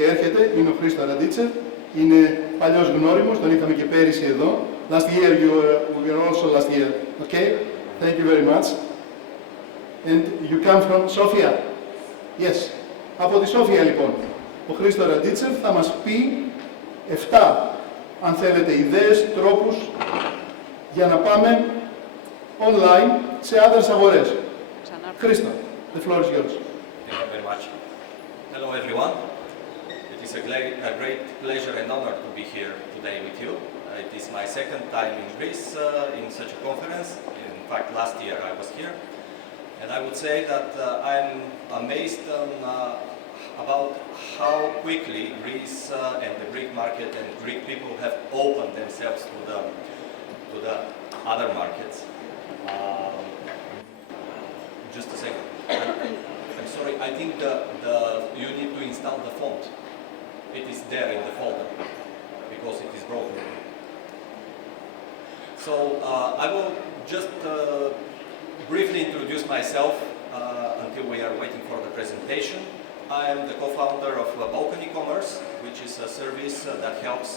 και έρχεται είναι ο Hristo Radichev. Είναι παλιός γνώριμος, τον είχαμε και πέρυσι εδώ. Last year, we were also last year. Okay? Thank you very much. And you come from Sofia? Yes. Από τη Σόφια λοιπόν. Ο Hristo Radichev θα μας πει 7, αν θέλετε, ιδέες, τρόπους για να πάμε online σε άλλες αγορές. Hristo, the floor is yours. Thank you very much. Hello everyone. It is a great pleasure and honor to be here today with you. It is my second time in Greece in such a conference. In fact, last year I was here. And I would say that I'm amazed about how quickly Greece and the Greek market and Greek people have opened themselves to the other markets. Just a second. I'm sorry, I think you need to install the font. It is there in the folder because it is broken. So I will just briefly introduce myself until we are waiting for the presentation. I am the co-founder of Balkan eCommerce, which is a service that helps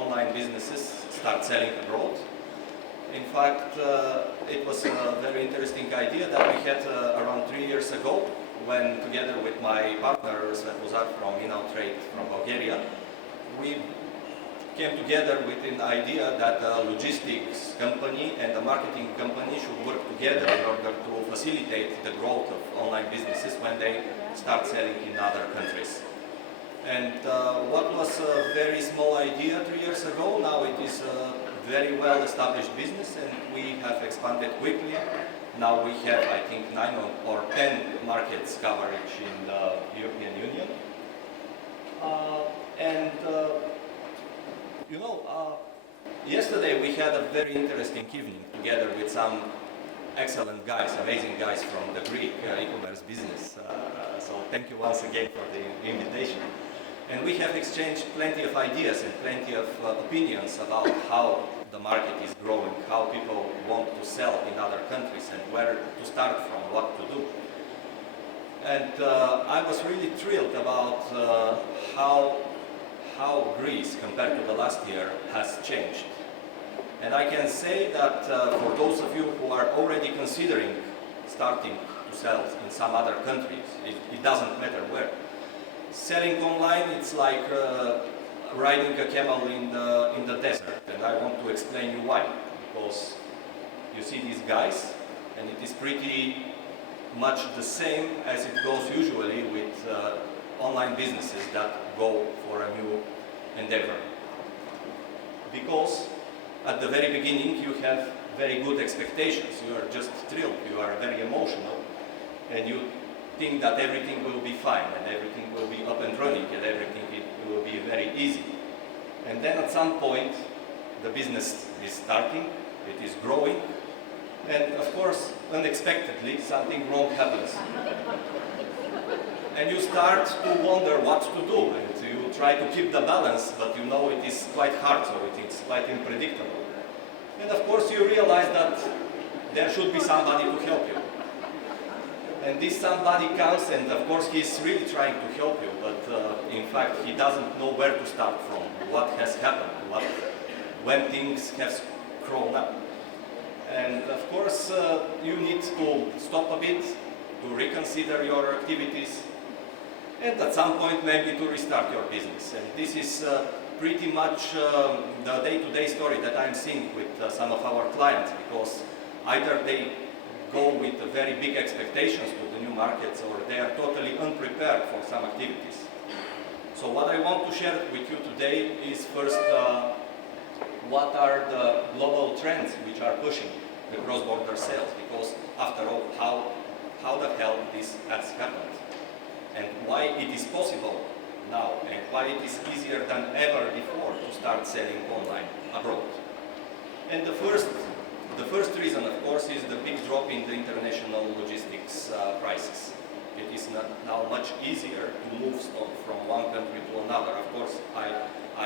online businesses start selling abroad. In fact, it was a very interesting idea that we had around 3 years ago when, together with my partner Svetozar from Trade from Bulgaria, we came together with an idea that a logistics company and a marketing company should work together in order to facilitate the growth of online businesses when they start selling in other countries. And what was a very small idea 3 years ago, now it is a very well established business and we have expanded quickly. Now we have, I think, 9 or 10 markets coverage in the European Union. Yesterday we had a very interesting evening together with some excellent guys, amazing guys from the Greek e-commerce business. So thank you once again for the invitation. And we have exchanged plenty of ideas and plenty of opinions about how the market is growing, how people want to sell in other countries and where to start from, what to do. And I was really thrilled about how Greece, compared to the last year, has changed. And I can say that for those of you who are already considering starting to sell in some other countries, it doesn't matter where. Selling online, it's like riding a camel in the desert, and I want to explain you why. Because you see these guys, and it is pretty much the same as it goes usually with online businesses that go for a new endeavor. Because at the very beginning you have very good expectations, you are just thrilled, you are very emotional, and you think that everything will be fine and everything will be up and running and everything will be very easy. And then at some point the business is starting, it is growing, and of course unexpectedly something wrong happens. And you start to wonder what to do, and you try to keep the balance, but you know it is quite hard, so it is quite unpredictable. And of course you realize that there should be somebody to help you. And this somebody comes, and of course he's really trying to help you, but in fact he doesn't know where to start from, what has happened, when things have grown up. And of course you need to stop a bit, to reconsider your activities, and at some point maybe to restart your business. And this is pretty much the day-to-day story that I'm seeing with some of our clients, because either they go with very big expectations to the new markets, or they are totally unprepared for some activities. So what I want to share with you today is first what are the global trends which are pushing the cross-border sales, because after all, how the hell this has happened, and why it is possible now, and why it is easier than ever before to start selling online abroad. And the first reason, of course, is the big drop in the international logistics prices. It is now much easier to move stock from one country to another. Of course,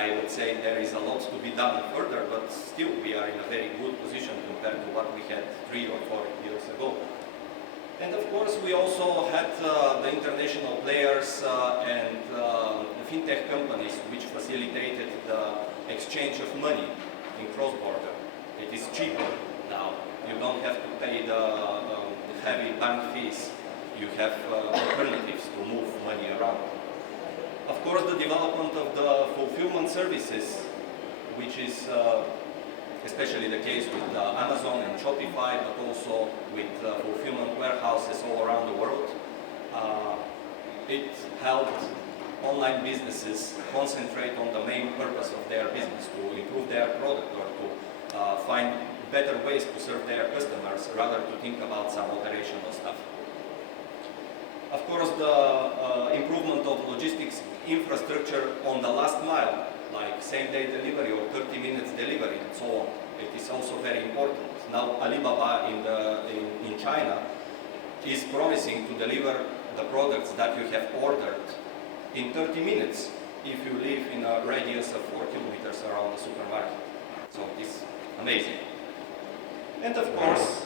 I would say there is a lot to be done further, but still we are in a very good position compared to what we had 3 or 4 years ago. And of course, we also had the international players and the fintech companies which facilitated the exchange of money in cross-border. It is cheaper now. You don't have to pay the heavy bank fees. You have alternatives to move money around. Of course, the development of the fulfillment services, which is especially the case with Amazon and Shopify, but also with fulfillment warehouses all around the world. It helped online businesses concentrate on the main purpose of their business, to improve their product or to find better ways to serve their customers rather to think about some operational stuff. Of course, the improvement of logistics infrastructure on the last mile, like same-day delivery or 30 minutes delivery and so on. It is also very important. Now Alibaba in China is promising to deliver the products that you have ordered in 30 minutes if you live in a radius of 4 kilometers around the supermarket. So it is amazing. And of course,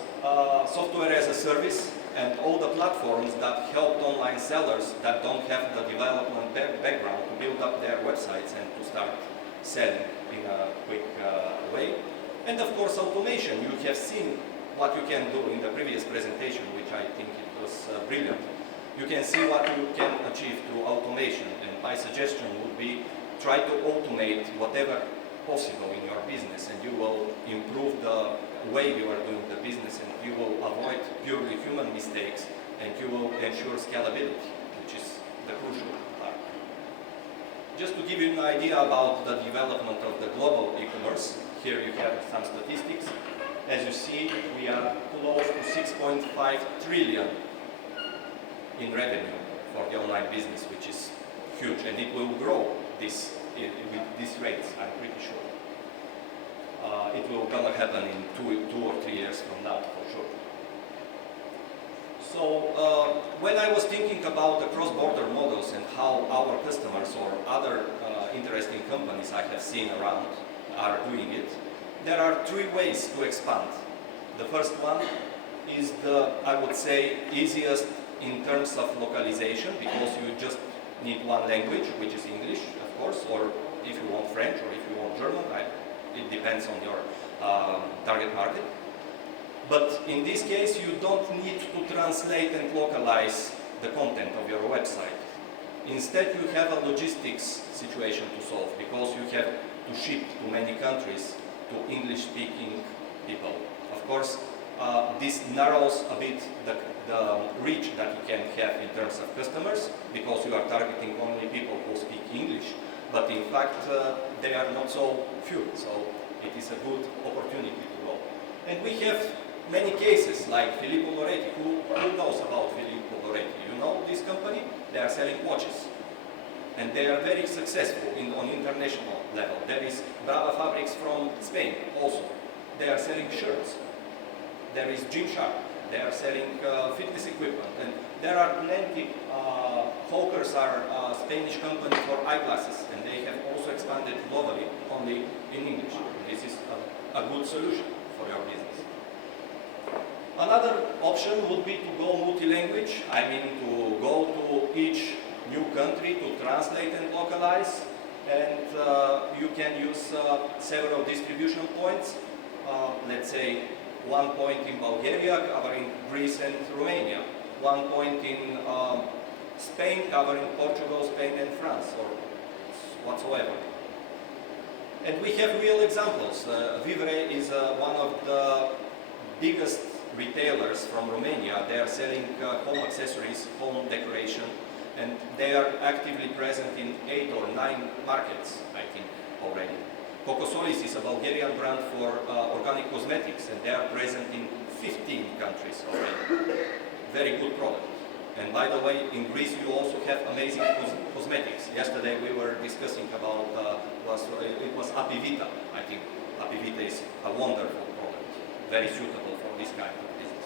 software as a service and all the platforms that helped online sellers that don't have the development background to build up their websites and to start selling in a quick way. And of course, automation. You have seen what you can do in the previous presentation, which I think it was brilliant. You can see what you can achieve through automation. And my suggestion would be try to automate whatever possible in your business, and you will improve the way you are doing the business, and you will avoid purely human mistakes, and you will ensure scalability, which is the crucial part. Just to give you an idea about the development of the global e-commerce, here you have some statistics. As you see, we are close to 6.5 trillion in revenue for the online business, which is huge, and it will grow with these rates, I'm pretty sure. It will gonna happen in two or 3 years from now, for sure. So when I was thinking about the cross-border models and how our customers or other interesting companies I have seen around are doing it, there are 3 ways to expand. The first one is the, I would say, easiest in terms of localization, because you just need one language, which is English, of course, or if you want French or if you want German, it depends on your target market. But in this case, you don't need to translate and localize the content of your website. Instead, you have a logistics situation to solve, because you have to ship to many countries to English-speaking people. Of course, this narrows a bit the reach that you can have in terms of customers, because you are targeting only people who speak English, but in fact they are not so few, so it is a good opportunity to go. And we have many cases like Filippo Loretti. Who knows about Filippo Loretti? You know this company? They are selling watches, and they are very successful on international level. There is Brava Fabrics from Spain also. They are selling shirts. There is Gymshark. They are selling fitness equipment, and there are plenty. Hawkers are a Spanish company for eyeglasses, and they have also expanded globally, only in English. This is a good solution for your business. Another option would be to go multi-language. I mean, to go to each new country to translate and localize, and you can use several distribution points. Let's say 1 point in Bulgaria covering Greece and Romania, 1 point in Spain covering Portugal, Spain and France, or whatsoever. And we have real examples. Vivre is one of the biggest retailers from Romania. They are selling home accessories, home decoration, and they are actively present in 8 or 9 markets, I think, already. Cocosolis is a Bulgarian brand for organic cosmetics, and they are present in 15 countries already. Very good product. And by the way, in Greece you also have amazing cosmetics. Yesterday we were discussing about, it was Apivita. I think Apivita is a wonderful product, very suitable for this kind of business.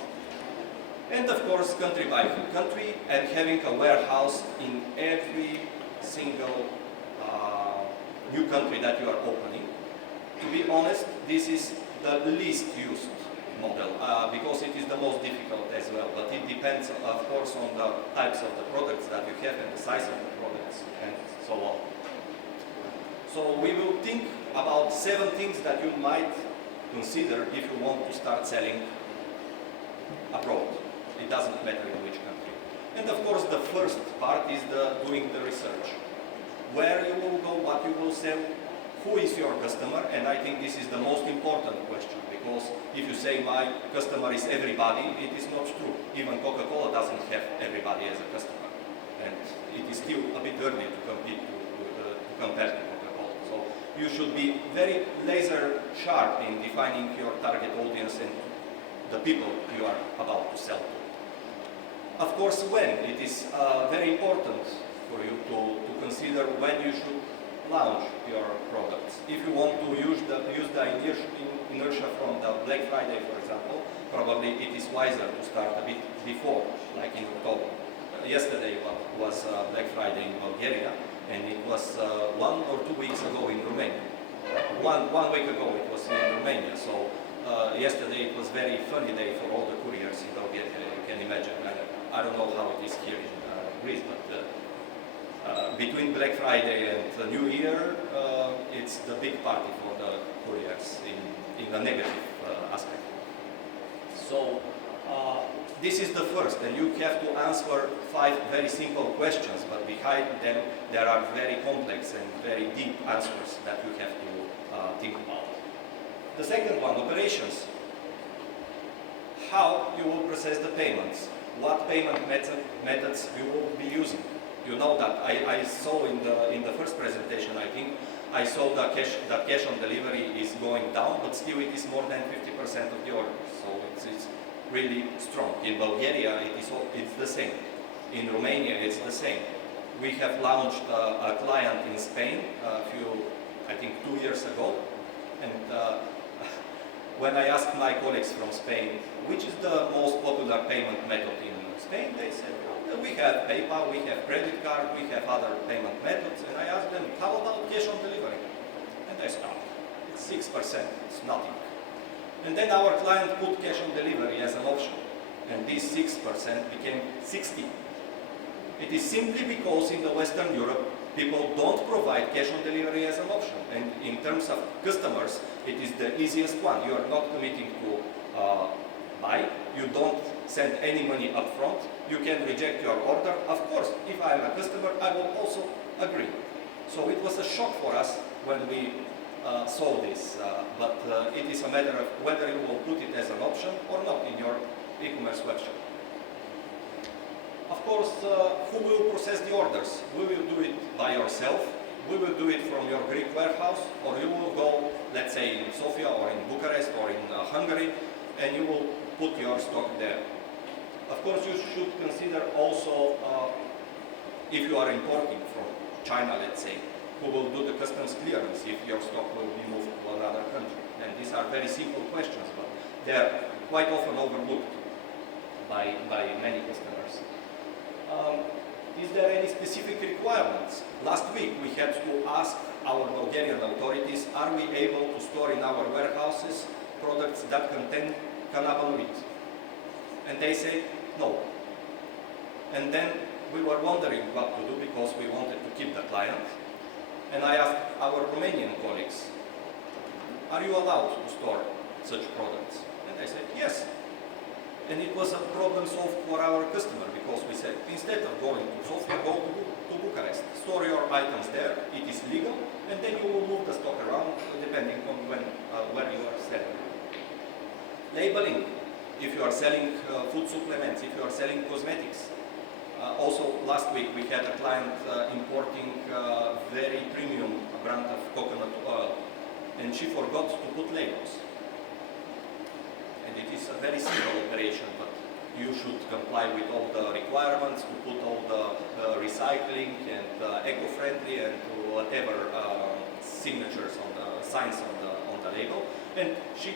And of course, country by country, and having a warehouse in every single new country that you are opening. To be honest, this is the least used model because it is the most difficult as well, but it depends of course on the types of the products that you have and the size of the products and so on. So we will think about 7 things that you might consider if you want to start selling abroad. It doesn't matter in which country. And of course the first part is doing the research. Where you will go, what you will sell, who is your customer, and I think this is the most important question, because if you say my customer is everybody, it is not true. Even Coca-Cola doesn't have everybody as a customer, and it is still a bit early to compete to compare to Coca-Cola. So you should be very laser sharp in defining your target audience and the people you are about to sell to. Of course, when it is very important for you to consider when you should launch your products. If you want to use the inertia from the Black Friday, for example, probably it is wiser to start a bit before, like in October. Yesterday was Black Friday in Bulgaria, and it was 1 or 2 weeks ago in Romania. One week ago it was in Romania, so yesterday it was very funny day for all the couriers in Bulgaria, you can imagine. I don't know how it is here in Greece, but between Black Friday and New Year, it's the big party for the couriers in a negative aspect. So this is the first, and you have to answer 5 very simple questions, but behind them there are very complex and very deep answers that you have to think about. The second one, operations. How you will process the payments, what payment methods you will be using. You know that I saw in the first presentation, I think, I saw that cash on delivery is going down, but still it is more than 50% of the orders. So it's really strong. In Bulgaria, it's the same. In Romania, it's the same. We have launched a client in Spain I think 2 years ago, and when I asked my colleagues from Spain, which is the most popular payment method in Spain, they said, well, we have PayPal, we have credit card, we have other payment methods, and I asked them, how about cash on delivery? And they said, oh, it's 6%, it's nothing. And then our client put cash on delivery as an option, and this 6% became 60. It is simply because in the Western Europe, people don't provide cash on delivery as an option. And in terms of customers, it is the easiest one. You are not committing to buy. You don't send any money up front. You can reject your order. Of course, if I am a customer, I will also agree. So it was a shock for us when we saw this. But it is a matter of whether you will put it as an option or not in your e-commerce webshop. Of course, who will process the orders? We will do it by yourself. We will do it from your Greek warehouse, or you will go, let's say, in Sofia or in Bucharest or in Hungary, and you will put your stock there. Of course, you should consider also, if you are importing from China, let's say, who will do the customs clearance if your stock will be moved to another country. And these are very simple questions, but they are quite often overlooked by many customers. Is there any specific requirements? Last week we had to ask our Bulgarian authorities, are we able to store in our warehouses products that contain cannabinoid? And they said no. And then we were wondering what to do because we wanted to keep the client. And I asked our Romanian colleagues, are you allowed to store such products? And they said yes. And it was a problem solved for our customer because we said, instead of going to Sofia, go to Bucharest. Store your items there, it is legal, and then you will move the stock around depending on where you are selling. Labeling, if you are selling food supplements, if you are selling cosmetics. Also, last week we had a client importing very premium brand of coconut oil, and she forgot to put labels. And it is a very simple operation, but you should comply with all the requirements to put all the recycling and eco-friendly and whatever signatures on the signs on the label. And she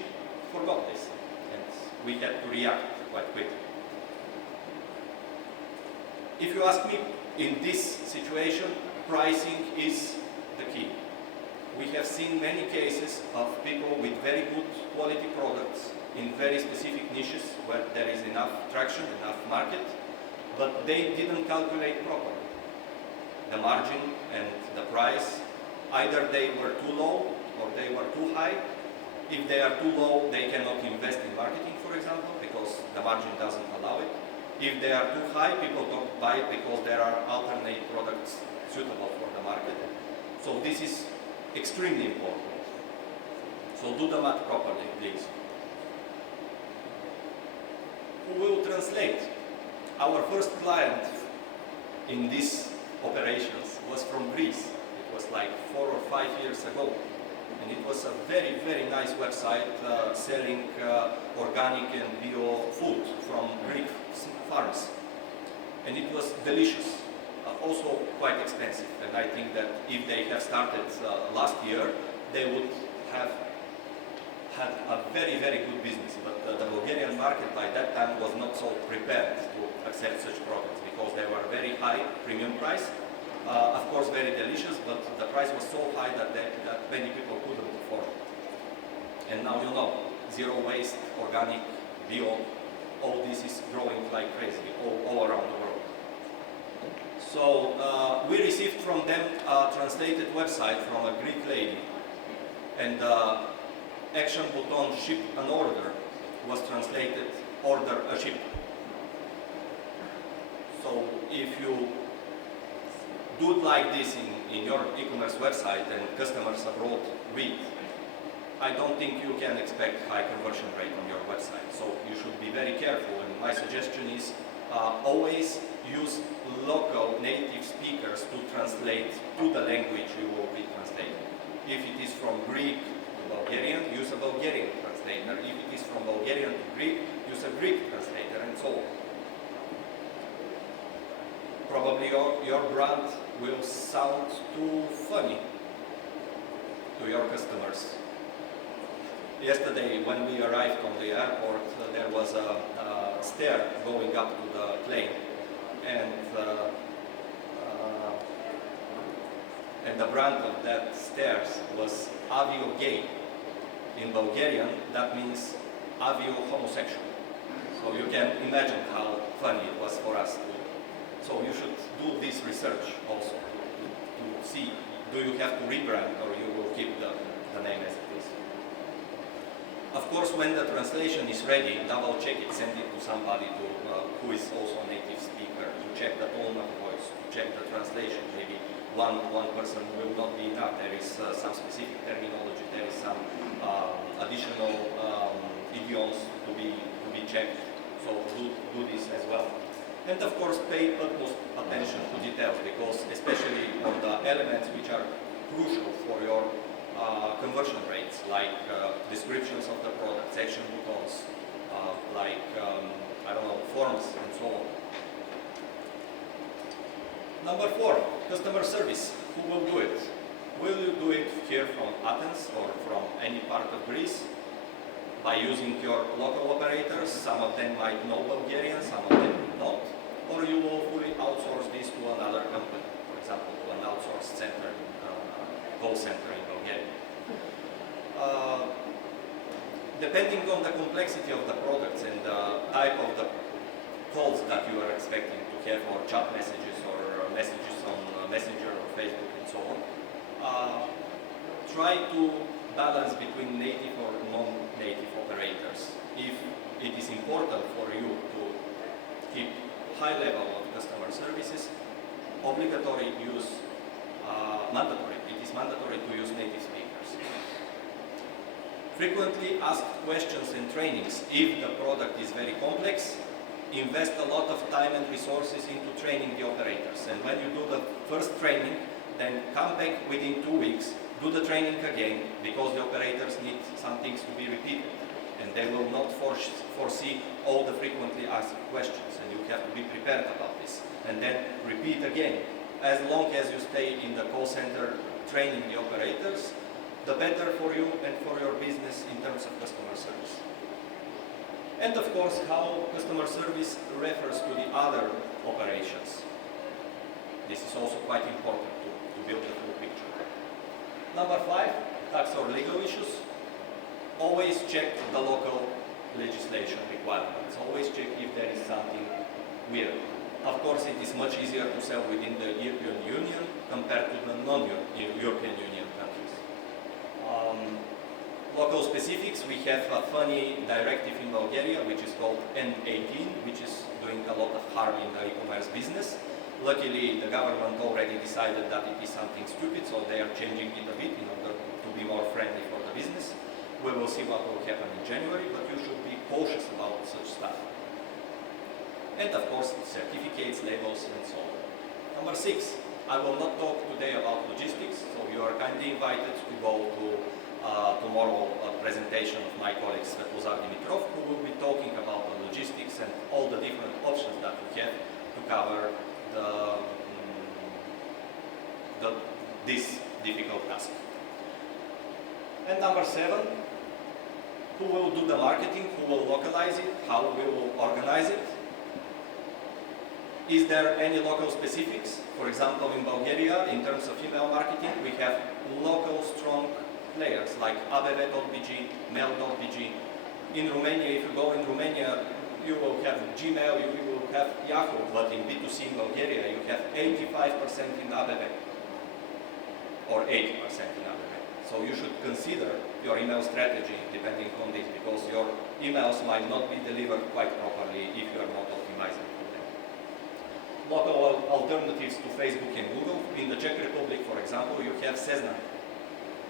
forgot this, and we had to react quite quickly. If you ask me, in this situation, pricing is the key. we have seen many cases of people with very good quality products in very specific niches where there is enough traction, enough market, but they didn't calculate properly. The margin and the price, either they were too low or they were too high. If they are too low, they cannot invest in marketing, for example, because the margin doesn't allow it. If they are too high, people don't buy it because there are alternate products suitable for the market. So this is extremely important. So do the math properly, please. Who will translate? Our first client in these operations was from Greece. It was like 4 or 5 years ago. And it was a very, very nice website selling organic and bio food from Greek farms. And it was delicious, also quite expensive. And I think that if they have started last year, they would have had a very, very good business. But the Bulgarian market by that time was not so prepared to accept such products because they were very high premium price. Of course, very delicious, but the price was so high that many people couldn't afford it. And now you know, zero waste, organic, bio, all this is growing like crazy all around the world. So we received from them a translated website from a Greek lady, and the action button ship an order was translated order a ship. So if you do it like this in your e-commerce website and customers abroad read, I don't think you can expect high conversion rate on your website. So you should be very careful, and my suggestion is always use local native speakers to translate to the language you will be translating. If it is from Greek to Bulgarian, use a Bulgarian translator. If it is from Bulgarian to Greek, use a Greek translator, and so on. Probably your brand will sound too funny to your customers. Yesterday, when we arrived on the airport, there was a stair going up to the plane, and the brand of that stairs was Avio Gay. In Bulgarian, that means Avio Homosexual. So you can imagine how funny it was for us. So you should do this research also to see, do you have to rebrand or you will keep the name as it is. Of course, when the translation is ready, double check it, send it to somebody who is also a native speaker, to check the tone of voice, to check the translation. Maybe one person will not be enough. There is some specific terminology, there is some additional idioms to be checked. So do this as well. And of course, pay utmost attention to details, because especially on the elements which are crucial for your conversion rates, like descriptions of the product, section buttons, like, I don't know, forms, and so on. Number 4, customer service. Who will do it? Will you do it here from Athens or from any part of Greece? By using your local operators, some of them might know Bulgarian, some of them not, or you will fully outsource this to another company, for example, to an outsourced center, call center in Bulgaria. Depending on the complexity of the products and the type of the calls that you are expecting to have, or chat messages or messages on Messenger or Facebook and so on, try to balance between native or non-native operators. If it is important for you to keep high level of customer services, mandatory. It is mandatory to use native speakers. Frequently asked questions and trainings. If the product is very complex, invest a lot of time and resources into training the operators. And when you do the first training, then come back within 2 weeks, do the training again, because the operators need some things to be repeated, and they will not foresee all the frequently asked questions, and you have to be prepared about this. And then repeat again. As long as you stay in the call center training the operators, the better for you and for your business in terms of customer service. And of course, how customer service refers to the other operations. This is also quite important to build the full picture. Number 5, tax or legal issues. Always check the local legislation requirements. Always check if there is something weird. Of course, it is much easier to sell within the European Union compared to the non-European Union countries. Local specifics, we have a funny directive in Bulgaria which is called N18, which is doing a lot of harm in the e-commerce business. Luckily, the government already decided that it is something stupid, so they are changing it a bit in order to be more friendly for the business. We will see what will happen in January, but you should be cautious about such stuff. And of course, certificates, labels, and so on. Number 6, I will not talk today about logistics, so you are kindly invited to go to tomorrow presentation of my colleague Svetlozar Dimitrov, who will be talking about the logistics and all the different options that we have to cover this difficult task. And number 7, who will do the marketing, who will localize it, how we will organize it. Is there any local specifics? For example, in Bulgaria, in terms of email marketing, we have local strong players like abv.bg, mail.bg. In Romania, if you go in Romania, you will have Gmail, you will have Yahoo, but in B2C in Bulgaria, you have 85% in abv, or 80% in abv. So you should consider your email strategy depending on this, because your emails might not be delivered quite properly if you are not optimizing for them. Local alternatives to Facebook and Google. In the Czech Republic, for example, you have Seznam.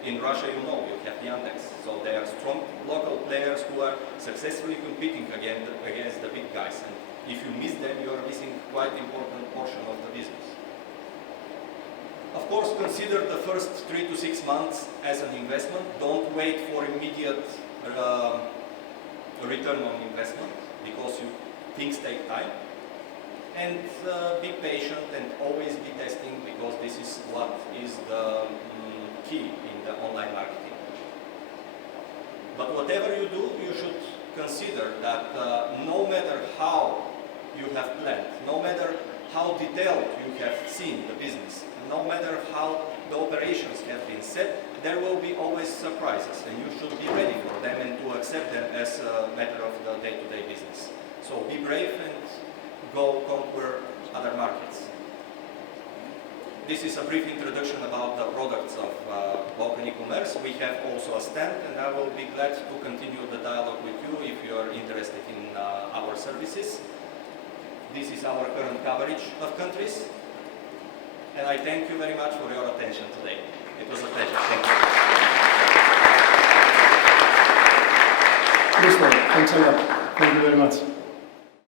In Russia, you have Yandex. So they are strong local players who are successfully competing against the big guys. And if you miss them, you are missing quite important portion of the business. Of course, consider the first 3 to 6 months as an investment. Don't wait for immediate return on investment, because things take time. And be patient and always be testing, because this is what is the key in the online marketing. But whatever you do, you should consider that no matter how you have planned, no matter how detailed you have seen the business, no matter how the operations have been set, there will be always surprises, and you should be ready for them and to accept them as a matter of the day-to-day business. So be brave and go conquer other markets. This is a brief introduction about the products of Balkan e-commerce. We have also a stand, and I will be glad to continue the dialogue with you if you are interested in our services. This is our current coverage of countries, and I thank you very much for your attention today. It was a pleasure. Thank you. Hristo, thanks a lot. Thank you very much.